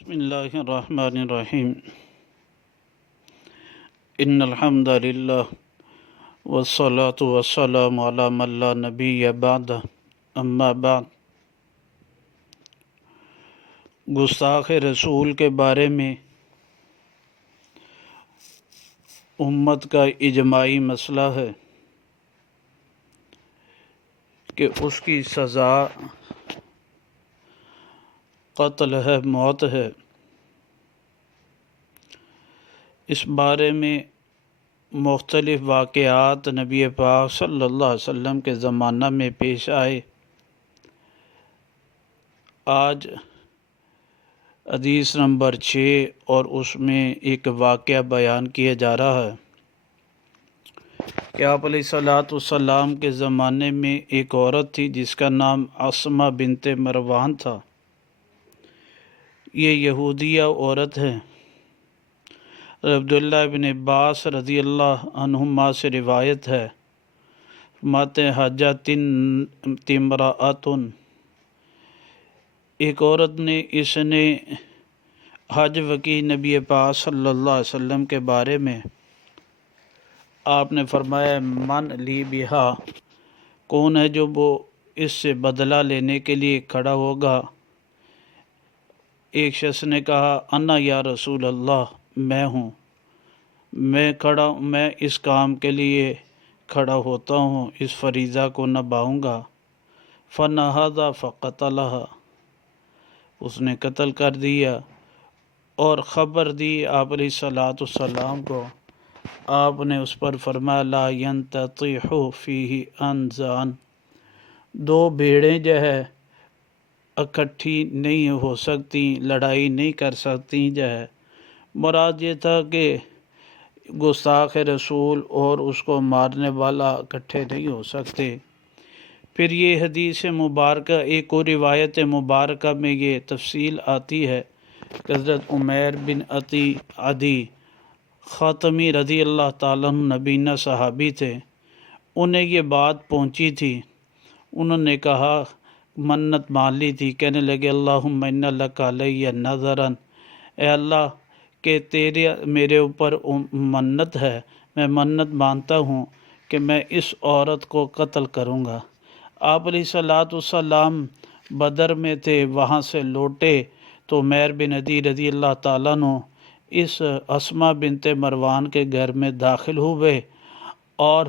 بسم اللہ الرحمن الرحیم ان الحمد للہ والصلاة والسلام علی من لا نبی بعد اما بعد۔ گستاخ رسول کے بارے میں امت کا اجماعی مسئلہ ہے کہ اس کی سزا قتل ہے، موت ہے۔ اس بارے میں مختلف واقعات نبی پاک صلی اللہ علیہ وسلم کے زمانہ میں پیش آئے۔ آج حدیث نمبر 6 اور اس میں ایک واقعہ بیان کیا جا رہا ہے کہ آپ علیہ الصلوۃ والسلام کے زمانے میں ایک عورت تھی جس کا نام اسمہ بنت مروان تھا۔ یہ یہودیہ عورت ہے۔ عبداللہ بن عباس رضی اللہ عنہما سے روایت ہے، فرماتے ہیں حجت امرأۃ، ایک عورت نے حج وکی نبی پاک صلی اللہ علیہ وسلم کے بارے میں آپ نے فرمایا من لی بہا، کون ہے جو وہ اس سے بدلہ لینے کے لیے کھڑا ہوگا؟ ایک شخص نے کہا انا یا رسول اللہ، میں ہوں، میں اس کام کے لیے کھڑا ہوتا ہوں، اس فریضہ کو نبھاؤں گا۔ فنہض فقتلھا، اس نے قتل کر دیا اور خبر دی آپ علیہ الصلوۃ والسلام کو۔ آپ نے اس پر فرمایا لا ینتطح فیہ انزان، دو بھیڑیں جو ہے اکٹھی نہیں ہو سکتی، لڑائی نہیں کر سکتی جو ہے۔ مراد یہ تھا کہ گستاخ رسول اور اس کو مارنے والا اکٹھے نہیں ہو سکتے۔ پھر یہ حدیث مبارکہ ایک اور روایت مبارکہ میں یہ تفصیل آتی ہے کہ حضرت عمیر بن عدی خاتمی رضی اللہ تعالیٰ عنہ نبینا صحابی تھے، انہیں یہ بات پہنچی تھی۔ انہوں نے کہا منت مان لی تھی، کہنے لگے اللہم ان لک علی نذرا، اے اللہ کہ میرے اوپر منت ہے، میں منت مانتا ہوں کہ میں اس عورت کو قتل کروں گا۔ آپ علیہ الصلوۃ والسلام بدر میں تھے، وہاں سے لوٹے تو عمیر بن عدی رضی اللہ تعالیٰ عنہ اس اسمہ بنت مروان کے گھر میں داخل ہوئے اور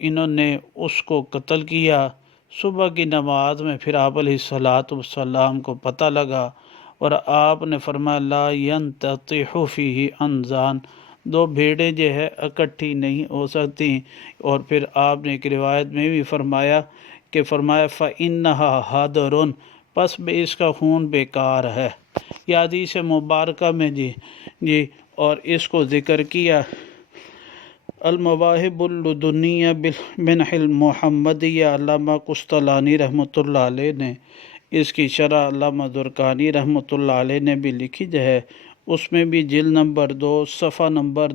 انہوں نے اس کو قتل کیا۔ صبح کی نماز میں پھر آپ علیہ الصلوۃ والسلام کو پتہ لگا اور آپ نے فرمایا لا ینتطح فیہ انزان، دو بھیڑیں جو ہے اکٹھی نہیں ہو سکتی۔ اور پھر آپ نے ایک روایت میں بھی فرمایا فَإِنَّهَا حَدْرٌ، پس بے اس کا خون بیکار ہے۔ یہ حدیث مبارکہ میں جی اور اس کو ذکر کیا المواہب اللدنیہ بالمنح المحمدیہ، علامہ قسطلانی رحمۃ اللہ علیہ نے، اس کی شرح علامہ زرقانی رحمۃ اللہ علیہ نے بھی لکھی ہے۔ اس میں بھی جلد نمبر 2 صفحہ نمبر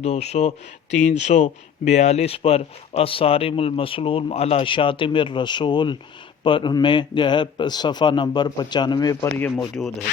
342 پر الصارم المسلول علی شاتم الرسول پر میں جو ہے صفحہ نمبر 95 پر یہ موجود ہے۔